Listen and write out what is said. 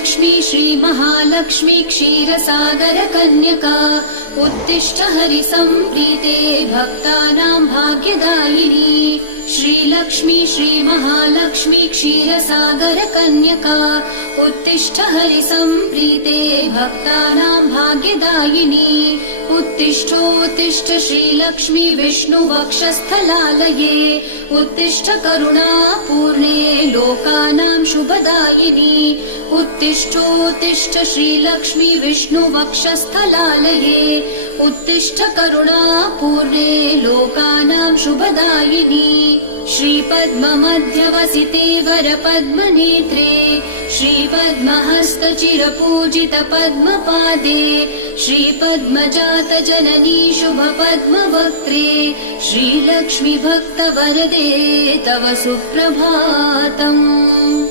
श्रीलक्ष्मी श्रीमहालक्ष्मी क्षीरसागर कन्यका उत्तिष्ठ हरिसम्प्रीते भक्तानां भाग्यदायिनी। श्रीलक्ष्मी श्रीमहालक्ष्मी क्षीरसागर कन्यका उत्तिष्ठ हरिसम्प्रीते भक्तानां भाग्यदायिनी। उत्तिष्ठोत्तिष्ठ श्रीलक्ष्मी विष्णुवक्षस्थलालये उत्तिष्ठ करुणापूर्णे लोकानां शुभदायिनी। उत्तिष्ठोत्तिष्ठ श्रीलक्ष्मी विष्णुवक्षस्थलालये उत्तिष्ठ करुणापूर्णे लोकानां शुभदायिनी। श्रीपद्ममध्यवसिते वरपद्मनेत्रे श्रीपद्महस्तचिरपूजित पद्मपादे श्रीपद्मजात जननी शुभपद्मवक्त्रे श्रीलक्ष्मी भक्तवरदे तव सुप्रभातम्।